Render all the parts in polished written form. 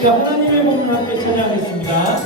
시대 하나님의 몸을 함께 찬양하겠습니다.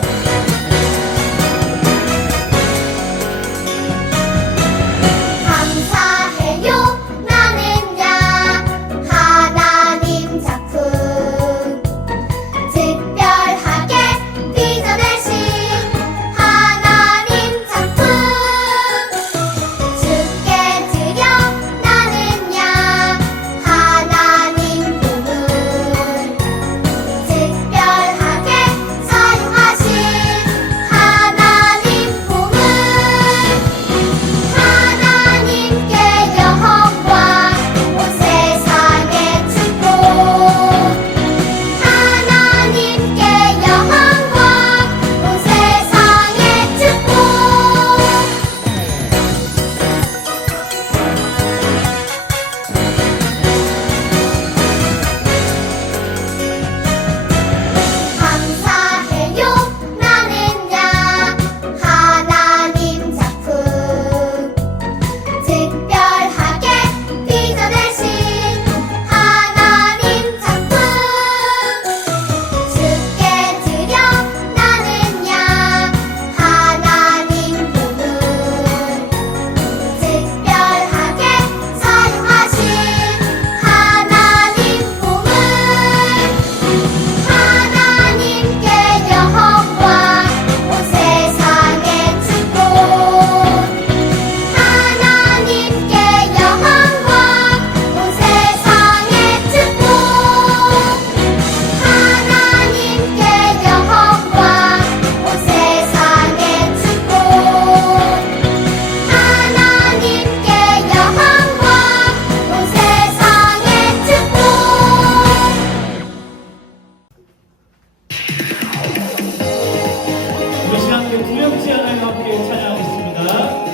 두렵지 않아요 함께 찬양하겠습니다.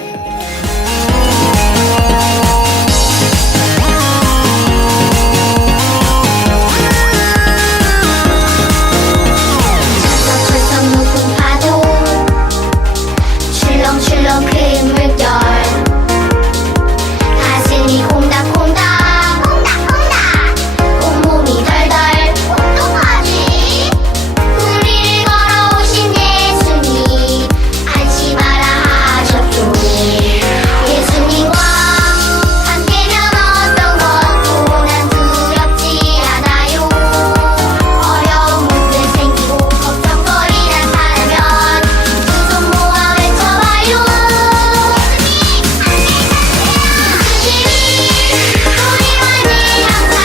철썩철썩 높은 파도 출렁출렁 큰 물결 가슴이 콩닥콩닥 온몸이 덜덜 혹독하지 우리를 걸어오신 예수님 안심 마라 하셨죠. 예수님과 함께면 어떤 것도 난 두렵지 않아요. 어려운 문제 생기고 걱정거리는 사라면 두 손 모아 외쳐봐요. 예수님 우리와 늘 항상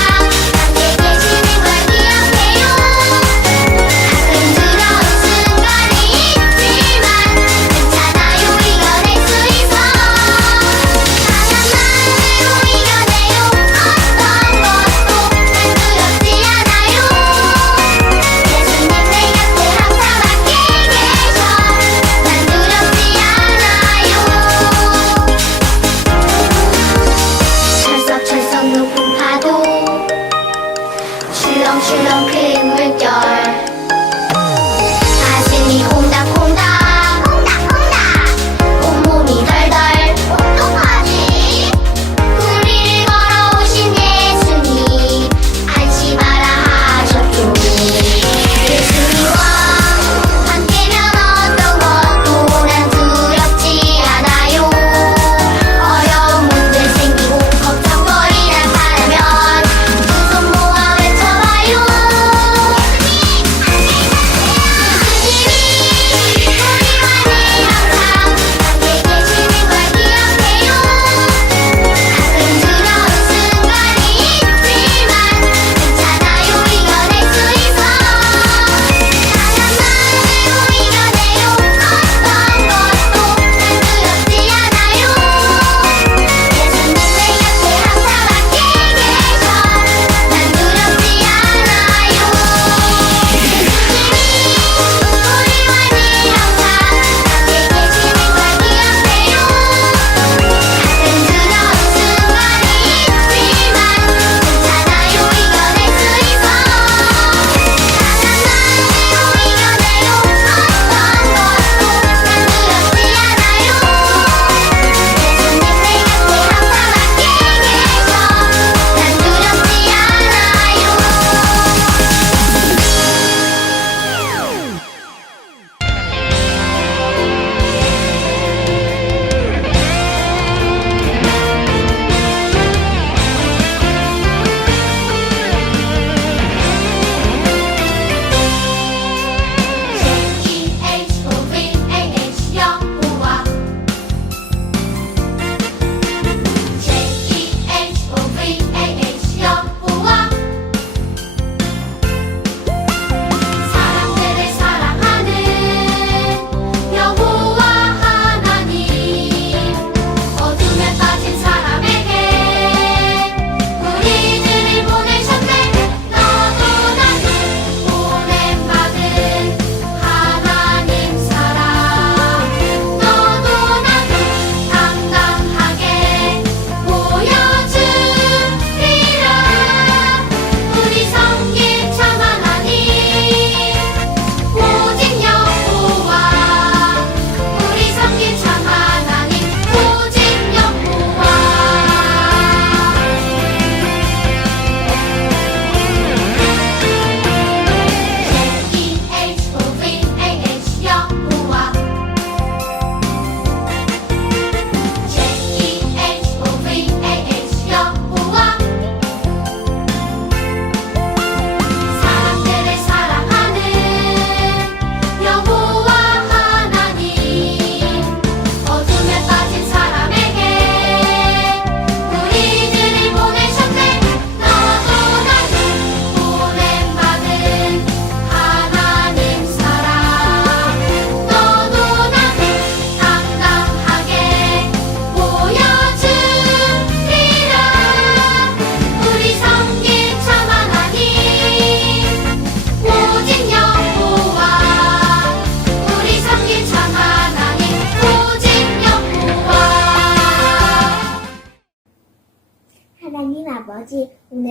함께 계시는 걸 기억해요. 가끔 두려운 순간이 있지만 괜찮아요. 이겨낼 수 있어. 강한 마음으로 이겨내요. 어떤 것도 난 두렵지 않아요. 예수님 내 곁에 항상 함께 계셔. 난 두렵지 않아요. 철썩철썩 높은 파도 출렁출렁 큰 물결 가슴이 콩닥콩닥 온몸이 덜덜 혹독하지 우리를 걸어오신 예수님 안심 마라 하셨죠. 예수님과 함께면 어떤 것도 난 두렵지 않아요. 어려운 문제 생기고 걱정거리는 사라면 두 손 모아 외쳐봐요.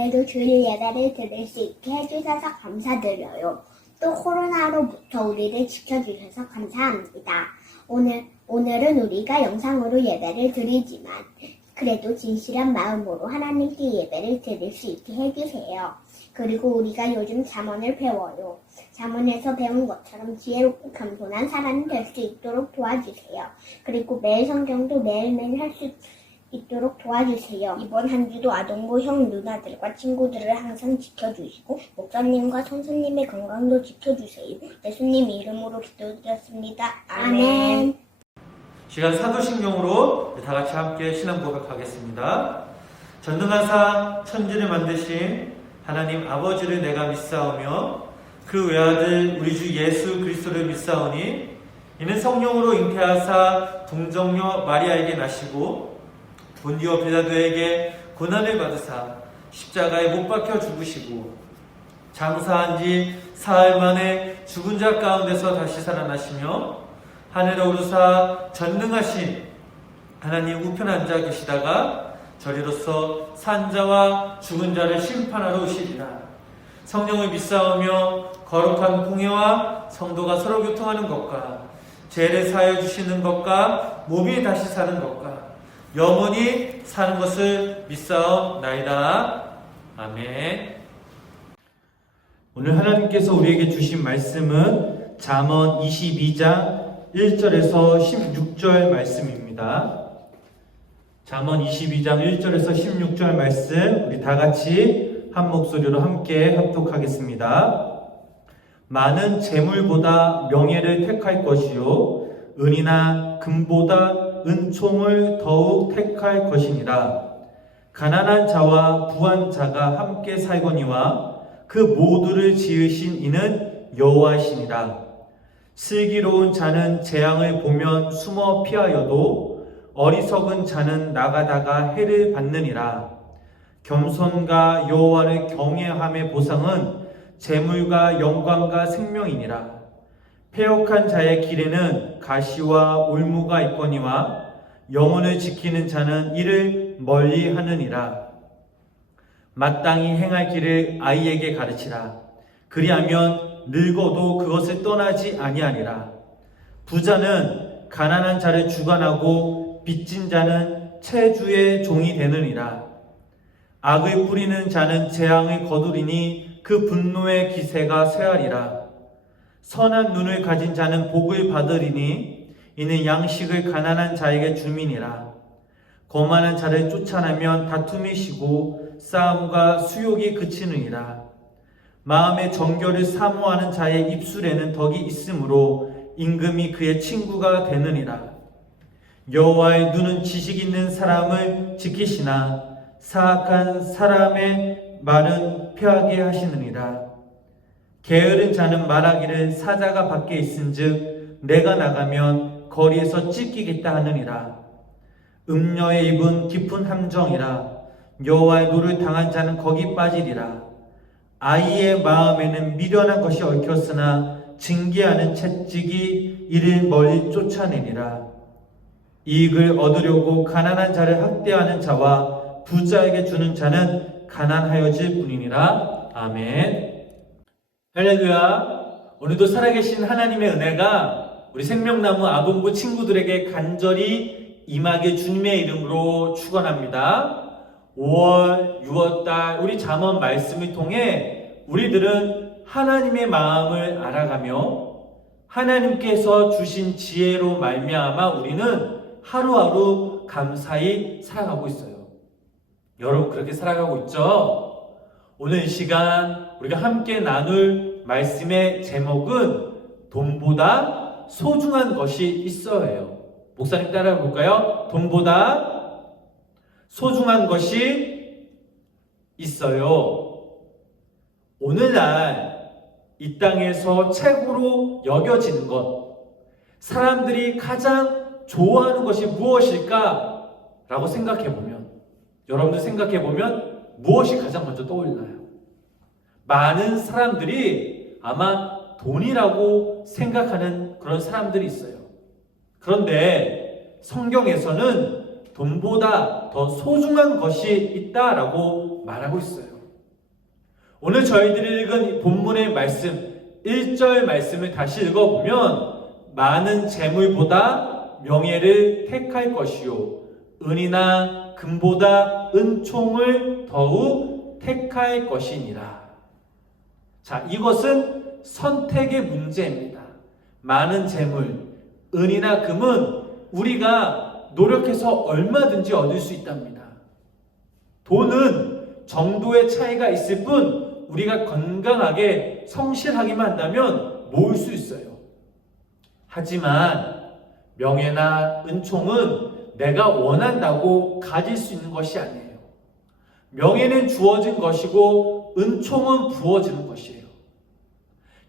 오늘도 주일 예배를 드릴 수 있게 해주셔서 감사드려요. 또 코로나로부터 우리를 지켜주셔서 감사합니다. 오늘은 우리가 영상으로 예배를 드리지만 그래도 진실한 마음으로 하나님께 예배를 드릴 수 있게 해주세요. 그리고 우리가 요즘 잠언을 배워요. 잠언에서 배운 것처럼 지혜롭고 겸손한 사람이 될 수 있도록 도와주세요. 그리고 매일 성경도 매일매일 할 수 있도록 도와주세요. 이번 한 주도 아동부 형 누나들과 친구들을 항상 지켜주시고 목사님과 선생님의 건강도 지켜주세요. 예수님 이름으로 기도드렸습니다. 아멘. 시간 사도신경으로 다 같이 함께 신앙 고백하겠습니다. 전능하사 천지를 만드신 하나님 아버지를 내가 믿사오며 그 외아들 우리 주 예수 그리스도를 믿사오니 이는 성령으로 잉태하사 동정녀 마리아에게 나시고 본디오 빌라도에게 고난을 받으사 십자가에 못 박혀 죽으시고 장사한 지 사흘 만에 죽은 자 가운데서 다시 살아나시며 하늘에 오르사 전능하신 하나님 우편 앉아 계시다가 저리로서 산자와 죽은 자를 심판하러 오시리라. 성령을 믿사오며 거룩한 공회와 성도가 서로 교통하는 것과 죄를 사하여 주시는 것과 몸이 다시 사는 것과 영원히 사는 것을 믿사옵나이다. 아멘. 오늘 하나님께서 우리에게 주신 말씀은 잠언 22장 1절에서 16절 말씀입니다. 잠언 22장 1절에서 16절 말씀 우리 다 같이 한 목소리로 함께 합독하겠습니다. 많은 재물보다 명예를 택할 것이요 은이나 금보다 은총을 더욱 택할 것이니라. 가난한 자와 부한 자가 함께 살거니와 그 모두를 지으신 이는 여호와시니라. 슬기로운 자는 재앙을 보면 숨어 피하여도 어리석은 자는 나가다가 해를 받느니라. 겸손과 여호와를 경외함의 보상은 재물과 영광과 생명이니라. 패역한 자의 길에는 가시와 올무가 있거니와 영혼을 지키는 자는 이를 멀리하느니라. 마땅히 행할 길을 아이에게 가르치라. 그리하면 늙어도 그것을 떠나지 아니하리라. 부자는 가난한 자를 주관하고 빚진 자는 채주의 종이 되느니라. 악을 뿌리는 자는 재앙을 거두리니 그 분노의 기세가 쇠하리라. 선한 눈을 가진 자는 복을 받으리니 이는 양식을 가난한 자에게 줌이니라. 거만한 자를 쫓아내면 다툼이 쉬고 싸움과 수욕이 그치느니라. 마음의 정결을 사모하는 자의 입술에는 덕이 있으므로 임금이 그의 친구가 되느니라. 여호와의 눈은 지식 있는 사람을 지키시나 사악한 사람의 말은 피하게 하시느니라. 게으른 자는 말하기를 사자가 밖에 있은즉 내가 나가면 거리에서 찢기겠다 하느니라. 음녀의 입은 깊은 함정이라. 여호와의 노를 당한 자는 거기 빠지리라. 아이의 마음에는 미련한 것이 얽혔으나 징계하는 채찍이 이를 멀리 쫓아내니라. 이익을 얻으려고 가난한 자를 학대하는 자와 부자에게 주는 자는 가난하여질 뿐이니라. 아멘. 할렐루야. 오늘도 살아계신 하나님의 은혜가 우리 생명나무 아동부 친구들에게 간절히 임하게 주님의 이름으로 축원합니다. 5월, 6월달 우리 잠언 말씀을 통해 우리들은 하나님의 마음을 알아가며 하나님께서 주신 지혜로 말미암아 우리는 하루하루 감사히 살아가고 있어요. 여러분 그렇게 살아가고 있죠? 오늘 이 시간 우리가 함께 나눌 말씀의 제목은 돈보다 소중한 것이 있어요. 목사님 따라해 볼까요? 돈보다 소중한 것이 있어요. 오늘날 이 땅에서 최고로 여겨지는 것, 사람들이 가장 좋아하는 것이 무엇일까? 라고 생각해보면, 여러분들 생각해보면 무엇이 가장 먼저 떠올라요? 많은 사람들이 아마 돈이라고 생각하는 그런 사람들이 있어요. 그런데 성경에서는 돈보다 더 소중한 것이 있다라고 말하고 있어요. 오늘 저희들이 읽은 본문의 말씀 1절 말씀을 다시 읽어보면 많은 재물보다 명예를 택할 것이요 은이나 금보다 은총을 더욱 택할 것이니라. 자, 이것은 선택의 문제입니다. 많은 재물, 은이나 금은 우리가 노력해서 얼마든지 얻을 수 있답니다. 돈은 정도의 차이가 있을 뿐 우리가 건강하게 성실하기만 한다면 모을 수 있어요. 하지만 명예나 은총은 내가 원한다고 가질 수 있는 것이 아니에요. 명예는 주어진 것이고 은총은 부어지는 것이에요.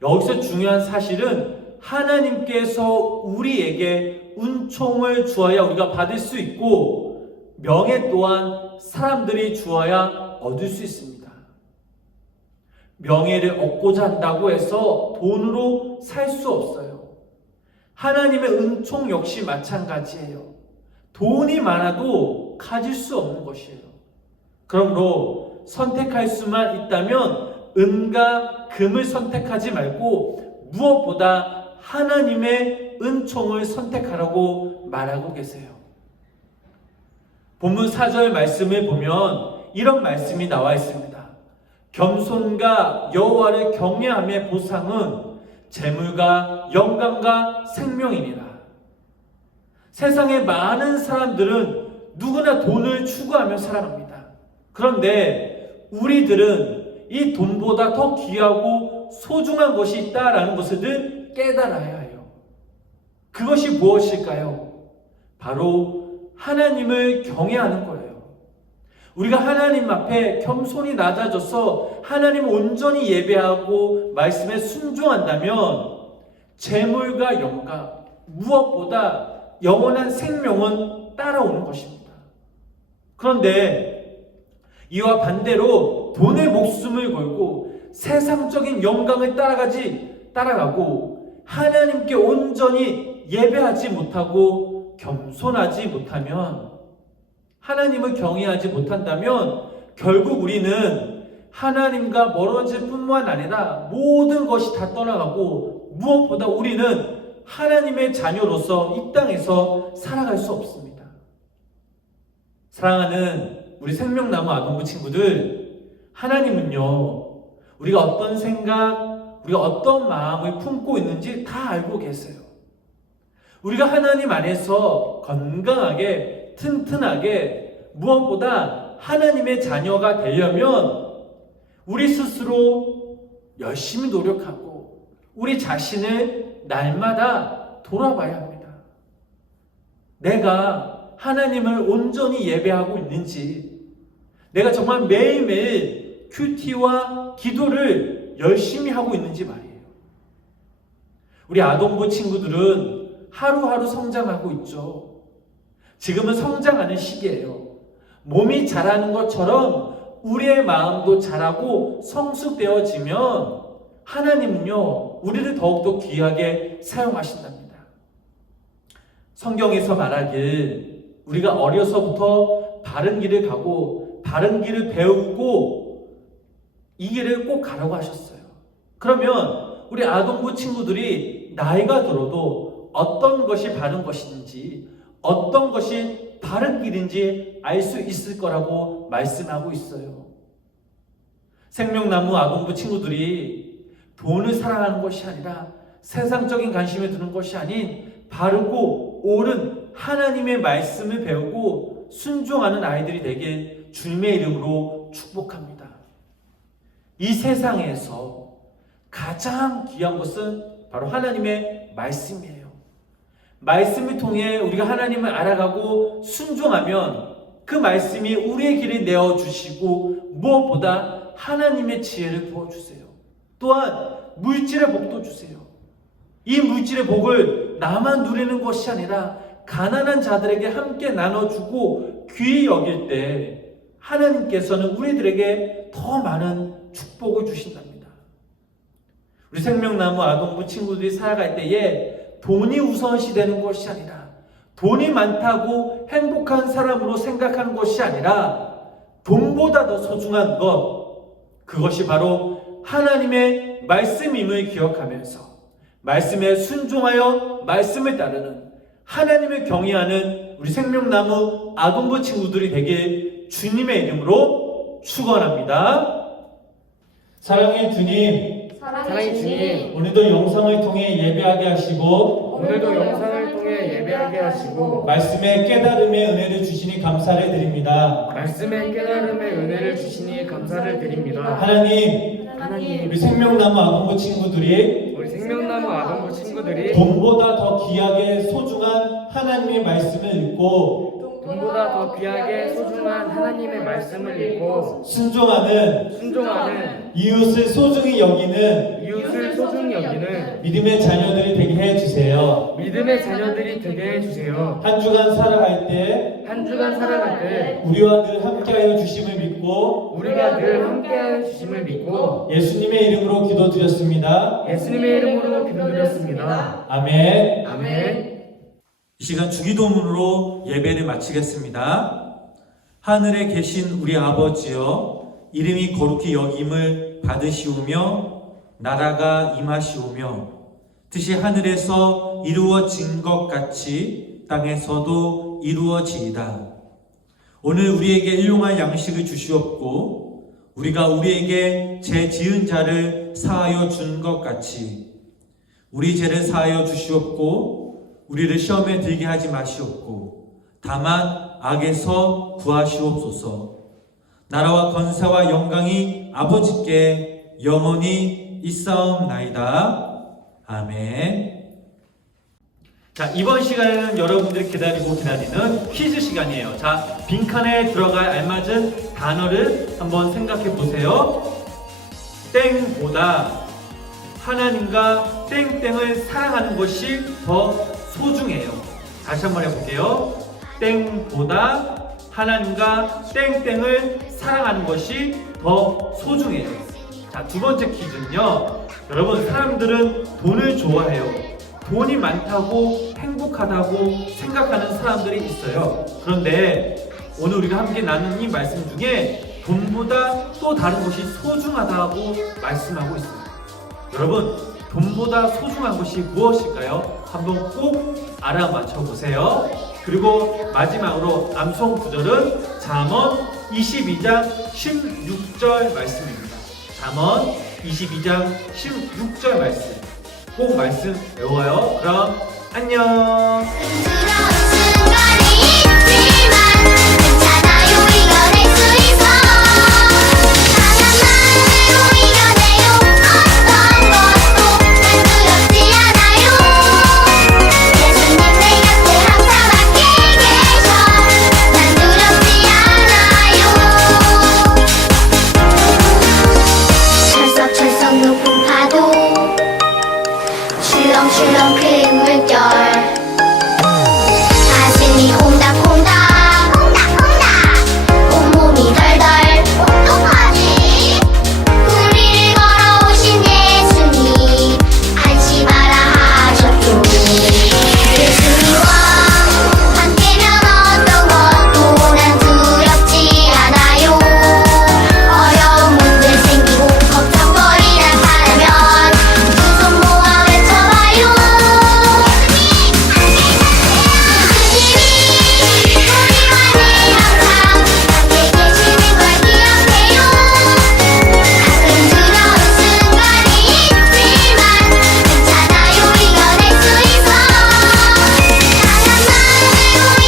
여기서 중요한 사실은 하나님께서 우리에게 은총을 주어야 우리가 받을 수 있고 명예 또한 사람들이 주어야 얻을 수 있습니다. 명예를 얻고자 한다고 해서 돈으로 살 수 없어요. 하나님의 은총 역시 마찬가지예요. 돈이 많아도 가질 수 없는 것이에요. 그러므로 선택할 수만 있다면 은과 금을 선택하지 말고 무엇보다 하나님의 은총을 선택하라고 말하고 계세요. 본문 4절 말씀을 보면 이런 말씀이 나와 있습니다. 겸손과 여호와를 경외함의 보상은 재물과 영광과 생명이니라. 세상에 많은 사람들은 누구나 돈을 추구하며 살아갑니다. 그런데 우리들은 이 돈보다 더 귀하고 소중한 것이 있다라는 것을 깨달아야 해요. 그것이 무엇일까요? 바로 하나님을 경외하는 거예요. 우리가 하나님 앞에 겸손히 낮아져서 하나님을 온전히 예배하고 말씀에 순종한다면 재물과 영광, 무엇보다 영원한 생명은 따라오는 것입니다. 그런데 이와 반대로 돈의 목숨을 걸고 세상적인 영광을 따라가고 하나님께 온전히 예배하지 못하고 겸손하지 못하면 하나님을 경외하지 못한다면 결국 우리는 하나님과 멀어질 뿐만 아니라 모든 것이 다 떠나가고 무엇보다 우리는 하나님의 자녀로서 이 땅에서 살아갈 수 없습니다. 사랑하는 우리 생명나무 아동부 친구들, 하나님은요, 우리가 어떤 생각, 우리가 어떤 마음을 품고 있는지 다 알고 계세요. 우리가 하나님 안에서 건강하게 튼튼하게 무엇보다 하나님의 자녀가 되려면 우리 스스로 열심히 노력하고 우리 자신을 날마다 돌아봐야 합니다. 내가 하나님을 온전히 예배하고 있는지, 내가 정말 매일매일 큐티와 기도를 열심히 하고 있는지 말이에요. 우리 아동부 친구들은 하루하루 성장하고 있죠. 지금은 성장하는 시기예요. 몸이 자라는 것처럼 우리의 마음도 자라고 성숙되어지면 하나님은요, 우리를 더욱더 귀하게 사용하신답니다. 성경에서 말하길 우리가 어려서부터 바른 길을 가고 바른 길을 배우고 이 길을 꼭 가라고 하셨어요. 그러면 우리 아동부 친구들이 나이가 들어도 어떤 것이 바른 것인지 어떤 것이 바른 길인지 알 수 있을 거라고 말씀하고 있어요. 생명나무 아동부 친구들이 돈을 사랑하는 것이 아니라 세상적인 관심에 드는 것이 아닌 바르고 옳은 하나님의 말씀을 배우고 순종하는 아이들이 되길 주님의 이름으로 축복합니다. 이 세상에서 가장 귀한 것은 바로 하나님의 말씀이에요. 말씀을 통해 우리가 하나님을 알아가고 순종하면 그 말씀이 우리의 길을 내어주시고 무엇보다 하나님의 지혜를 부어주세요. 또한 물질의 복도 주세요. 이 물질의 복을 나만 누리는 것이 아니라 가난한 자들에게 함께 나눠주고 귀히 여길 때 하나님께서는 우리들에게 더 많은 축복을 주신답니다. 우리 생명나무 아동부 친구들이 살아갈 때에 돈이 우선시 되는 것이 아니라 돈이 많다고 행복한 사람으로 생각하는 것이 아니라 돈보다 더 소중한 것, 그것이 바로 하나님의 말씀임을 기억하면서 말씀에 순종하여 말씀을 따르는 하나님을 경외하는 우리 생명나무 아동부 친구들이 되길 주님의 이름으로 축원합니다. 사랑의 주님, 사랑의 주님, 오늘도 영상을 통해 예배하게 하시고 오늘도 영상을 통해 예배하게 하시고 말씀의 깨달음의 은혜를 주시니 감사를 드립니다. 말씀의 깨달음의 은혜를 주시니 감사를 드립니다. 하나님, 하나님, 우리 생명나무 아동부 친구들이 우리 생명나무 아동부 친구들이 돈보다 더 귀하게 소중한 하나님의 말씀을 읽고 돈보다 더 귀하게 소중한 하나님의 말씀을 읽고 순종하는 이웃을 소중히 여기는 이웃을 소중히 여기는 믿음의 자녀들이 되게 해주세요. 믿음의 자녀들이 되게 해주세요. 한 주간 살아갈 때 한 주간 살아갈 때 우리와 늘 함께하여 주심을 믿고 우리가 늘 함께하여 주심을 믿고 예수님의 이름으로 기도드렸습니다. 예수님의 이름으로 기도드렸습니다. 아멘. 아멘. 이 시간 주기도문으로 예배를 마치겠습니다. 하늘에 계신 우리 아버지여, 이름이 거룩히 여김을 받으시오며 나라가 임하시오며 뜻이 하늘에서 이루어진 것 같이 땅에서도 이루어지이다. 오늘 우리에게 일용할 양식을 주시옵고 우리가 우리에게 죄 지은 자를 사하여 준 것 같이 우리 죄를 사하여 주시옵고 우리를 시험에 들게 하지 마시옵고 다만 악에서 구하시옵소서. 나라와 권세와 영광이 아버지께 영원히 있사옵나이다. 아멘. 자, 이번 시간에는 여러분들이 기다리는 퀴즈 시간이에요. 자, 빈칸에 들어갈 알맞은 단어를 한번 생각해 보세요. 땡보다 하나님과 땡땡을 사랑하는 것이 더 소중해요. 다시 한번 해볼게요. 땡보다 하나님과 땡땡을 사랑하는 것이 더 소중해요. 자, 두 번째 퀴즈는요. 여러분, 사람들은 돈을 좋아해요. 돈이 많다고 행복하다고 생각하는 사람들이 있어요. 그런데 오늘 우리가 함께 나눈 이 말씀 중에 돈보다 또 다른 것이 소중하다고 말씀하고 있어요. 여러분, 돈보다 소중한 것이 무엇일까요? 한번 꼭 알아맞혀 보세요. 그리고 마지막으로 암송 구절은 잠언 22장 16절 말씀입니다. 잠언 22장 16절 말씀. 꼭 말씀 외워요. 그럼 안녕.